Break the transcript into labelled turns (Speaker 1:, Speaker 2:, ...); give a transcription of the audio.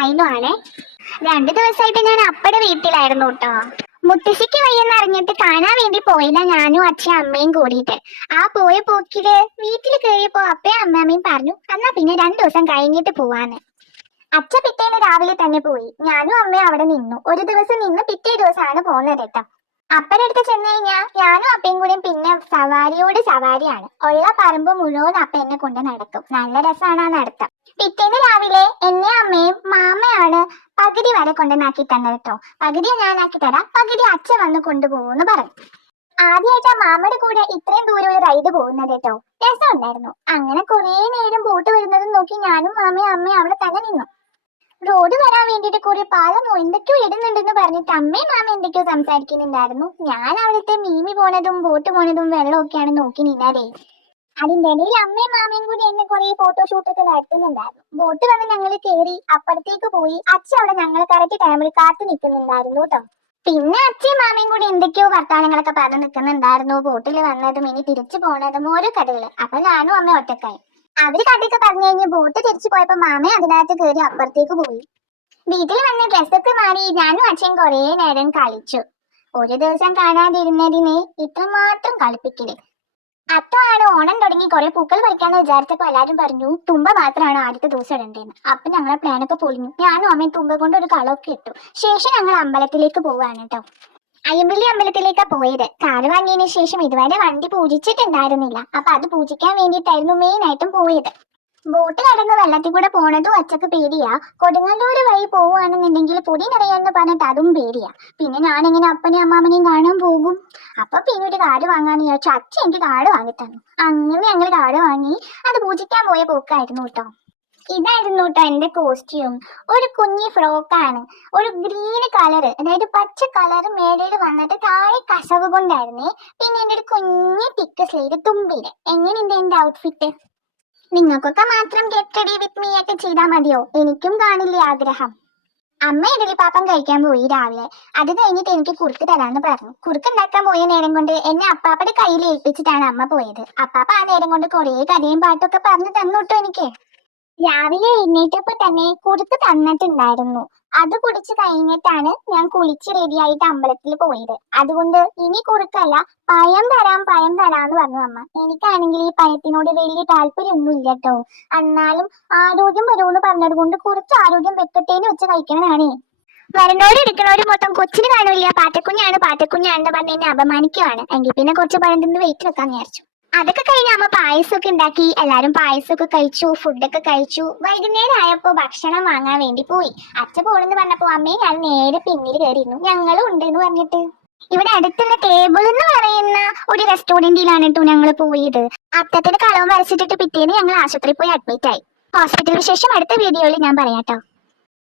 Speaker 1: അതിനുമാണ് രണ്ടു ദിവസമായിട്ട് ഞാൻ അപ്പടെ വീട്ടിലായിരുന്നു കേട്ടോ. മുത്തശ്ശിക്ക് വയ്യെന്ന് അറിഞ്ഞിട്ട് കാണാൻ വേണ്ടി പോയില്ല ഞാനും അച്ഛൻ അമ്മയും കൂടിയിട്ട്. ആ പോയ പോക്കിൽ വീട്ടിൽ കയറിയപ്പോ അപ്പയും അമ്മമ്മയും പറഞ്ഞു എന്നാ പിന്നെ രണ്ടു ദിവസം കഴിഞ്ഞിട്ട് പോവാന്ന്. അച്ഛ പിറ്റേന്ന് രാവിലെ തന്നെ പോയി. ഞാനും അമ്മയും അവിടെ നിന്നു. ഒരു ദിവസം നിന്ന് പിറ്റേ ദിവസമാണ് പോകുന്നത് കേട്ടോ. അപ്പനടുത്ത് ചെന്ന് കഴിഞ്ഞാൽ ഞാനും അപ്പയും കൂടിയും പിന്നെ സവാരിയോട് സവാരിയാണ്. ഉള്ള പറമ്പ് മുഴുവൻ അപ്പ എന്നെ കൊണ്ട് നടക്കും. നല്ല രസമാണ് ആ നടത്തം. പിറ്റേന്ന് രാവിലെ എന്നെ അമ്മയും മാമയാണ് പകുതി വരെ കൊണ്ടുവന്നാക്കി തന്നത് കേട്ടോ പകുതി ഞാനാക്കി തരാം പകുതി അച്ഛൻ വന്ന് കൊണ്ടുപോകുമെന്ന് പറഞ്ഞു. ആദ്യമായിട്ടാ മാമയുടെ കൂടെ ഇത്രയും ദൂരം ഒരു റൈഡ് പോകുന്നത് കേട്ടോ രസമുണ്ടായിരുന്നു. അങ്ങനെ കുറേ നേരം ബോട്ട് വരുന്നതും നോക്കി ഞാനും മാമയും അമ്മയും അവിടെ തന്നെ നിന്നു. റോഡ് വരാൻ വേണ്ടിട്ട് കുറെ പാലം എന്തൊക്കെയോ ഇടുന്നുണ്ടെന്ന് പറഞ്ഞിട്ട് അമ്മയും മാമ എന്തൊക്കെയോ സംസാരിക്കുന്നുണ്ടായിരുന്നു. ഞാൻ അവിടുത്തെ മീമി പോണതും ബോട്ട് പോണതും വെള്ളമൊക്കെയാണ് നോക്കി നിന്നാലേ. അതിന്റെ ഇടയിൽ അമ്മയും മാമയും കൂടി എന്നെ കുറെ ഫോട്ടോഷൂട്ട് ഒക്കെ നടത്തുന്നുണ്ടായിരുന്നു. ബോട്ട് വന്ന് ഞങ്ങൾ കയറി അപ്പുറത്തേക്ക് പോയി അച്ഛൻ അവിടെ ഞങ്ങളെ കറക്റ്റ് ടൈമിൽ കാത്തു നിൽക്കുന്നുണ്ടായിരുന്നു കേട്ടോ പിന്നെ അച്ഛയും മാമയും കൂടി എന്തൊക്കെയോ വർത്താനങ്ങളൊക്കെ പറഞ്ഞു നിൽക്കുന്നുണ്ടായിരുന്നു ബോട്ടിൽ വന്നതും ഇനി തിരിച്ചു പോണതും ഓരോ കഥകൾ. അപ്പൊ ഞാനും അമ്മ ഒറ്റക്കായി. അവർ കഥയൊക്കെ പറഞ്ഞു കഴിഞ്ഞ് ബോട്ട് തിരിച്ചു പോയപ്പോ മാമ അതിനകത്ത് കയറി അപ്പുറത്തേക്ക് പോയി. വീട്ടിൽ വന്ന് ഡ്രസ്സൊക്കെ മാറി ഞാനും അച്ഛൻ കുറേ നേരം കളിച്ചു. ഒരു ദിവസം കാണാതിരുന്നതിനെ ഇത്രമാത്രം കളിപ്പിക്കൽ. അത്തമാണ് ഓണം തുടങ്ങി കുറെ പൂക്കൾ പറിക്കാന്ന് വിചാരിച്ചപ്പോ എല്ലാരും പറഞ്ഞു തുമ്പ മാത്രമാണ് ആദ്യത്തെ ദിവസം ഇടണ്ടേന്ന് അപ്പൊ ഞങ്ങളെ പ്ലാനൊക്കെ പൊളിഞ്ഞു. ഞാനും അമ്മയും തുമ്പ കൊണ്ട് ഒരു കളമൊക്കെ ഇട്ടു. ശേഷം ഞങ്ങൾ അമ്പലത്തിലേക്ക് പോവാണ് കേട്ടോ അയ്യമ്പള്ളി അമ്പലത്തിലേക്കാ പോയത്. കാറ് വാങ്ങിയതിനു ശേഷം ഇതുവരെ വണ്ടി പൂജിച്ചിട്ടുണ്ടായിരുന്നില്ല. അപ്പൊ അത് പൂജിക്കാൻ വേണ്ടിയിട്ടായിരുന്നു മെയിൻ ആയിട്ടും പോയത്. ബോട്ട് കടന്ന് വെള്ളത്തിൽ കൂടെ പോണതും അച്ചക്ക് പേടിയാ. കൊടുങ്ങല്ലൂർ വഴി പോവുകയാണെന്നുണ്ടെങ്കിൽ പൊടി നിറയാന്ന് പറഞ്ഞിട്ട് അതും പേടിയാ. പിന്നെ ഞാൻ എങ്ങനെ അപ്പനെയും അമ്മാമനെയും കാണാൻ പോകും? അപ്പൊ പിന്നെ ഒരു കാട് വാങ്ങാന്ന് ചോദിച്ചു അച്ഛ എനിക്ക് കാട് വാങ്ങി തന്നു. അങ്ങനെ ഞങ്ങൾ കാട് വാങ്ങി. അത് പൂജിക്കാൻ പോയ പോക്കായിരുന്നു കേട്ടോ ഇതായിരുന്നു കേട്ടോ എന്റെ കോസ്റ്റ്യൂം ഒരു കുഞ്ഞി ഫ്രോക്കാണ് ഒരു ഗ്രീൻ കളർ അതായത് പച്ച കളർ മേളയിൽ വന്നിട്ട് താഴെ കസവ് കൊണ്ടായിരുന്നേ. പിന്നെ എന്റെ ഒരു കുഞ്ഞി തിക്ക് സ്ലീവ് തുമ്പിയുടെ എങ്ങനെയുണ്ട് എന്റെ ഔട്ട്ഫിറ്റ് നിങ്ങൾക്കൊക്കെ മാത്രം ഗെറ്റ് റെഡി വിത്ത് മീ ഒക്കെ ചെയ്താൽ മതിയോ? എനിക്കും കാണില്ലേ ആഗ്രഹം. അമ്മ ഇഡലി പാപ്പം കഴിക്കാൻ പോയി രാവിലെ. അത് കഴിഞ്ഞിട്ട് എനിക്ക് കുറുക്ക് തരാന്ന് പറഞ്ഞു. കുറുക്ക് ഉണ്ടാക്കാൻ പോയ നേരം കൊണ്ട് എന്നെ അപ്പാപ്പയുടെ കയ്യിൽ ഏൽപ്പിച്ചിട്ടാണ് അമ്മ പോയത്. അപ്പാപ്പ ആ നേരം കൊണ്ട് കുറേ കഥയും പാട്ടൊക്കെ പറഞ്ഞു തന്നു കേട്ടോ എനിക്ക്. രാവിലെ എഴുന്നേറ്റപ്പോ തന്നെ കുറുക്ക് തന്നിട്ടുണ്ടായിരുന്നു. അത് കുടിച്ചു കഴിഞ്ഞിട്ടാണ് ഞാൻ കുളിച്ച് റെഡിയായിട്ട് അമ്പലത്തിൽ പോയത്. അതുകൊണ്ട് ഇനി കുറുക്കല്ല പയം തരാം പയം തരാന്ന് പറഞ്ഞു അമ്മ. എനിക്കാണെങ്കിൽ ഈ പഴത്തിനോട് വലിയ താല്പര്യമൊന്നും ഇല്ല കേട്ടോ എന്നാലും ആരോഗ്യം വരുമെന്ന് പറഞ്ഞത് കൊണ്ട് കുറച്ച് ആരോഗ്യം വെക്കട്ടേന്ന് വെച്ച് കഴിക്കണതാണ്. വരണോട് എടുക്കണോര് മൊത്തം കൊച്ചിന് കാണില്ല പാറ്റക്കുഞ്ഞാണ് പാറ്റക്കുഞ്ഞാണെന്ന് പറഞ്ഞ് എന്നെ അപമാനിക്കുവാണ്. എങ്കിൽ പിന്നെ കുറച്ച് പഴം തിന്ന് വെയിറ്റ് വെക്കാൻ വിചാരിച്ചു. അതൊക്കെ കഴിഞ്ഞ് അമ്മ പായസമൊക്കെ ഉണ്ടാക്കി. എല്ലാരും പായസമൊക്കെ കഴിച്ചു ഫുഡൊക്കെ കഴിച്ചു. വൈകുന്നേരം ആയപ്പോ ഭക്ഷണം വാങ്ങാൻ വേണ്ടി പോയി. അച്ഛ പോണെന്ന് പറഞ്ഞപ്പോ അമ്മയും ഞാൻ നേരെ പിന്നിൽ കയറിയിരുന്നു. ഞങ്ങളും ഉണ്ട് എന്ന് പറഞ്ഞിട്ട്. ഇവിടെ അടുത്തുള്ള ടേബിൾ എന്ന് പറയുന്ന ഒരു റെസ്റ്റോറന്റിലാണ് കേട്ടോ ഞങ്ങൾ പോയത്. അത്തത്തിന് കളവും വരച്ചിട്ടിട്ട് പിറ്റേന്ന് ഞങ്ങൾ ആശുപത്രിയിൽ പോയി അഡ്മിറ്റ് ആയി. ഹോസ്പിറ്റൽ ശേഷം അടുത്ത വീഡിയോയിൽ ഞാൻ പറയാം കേട്ടോ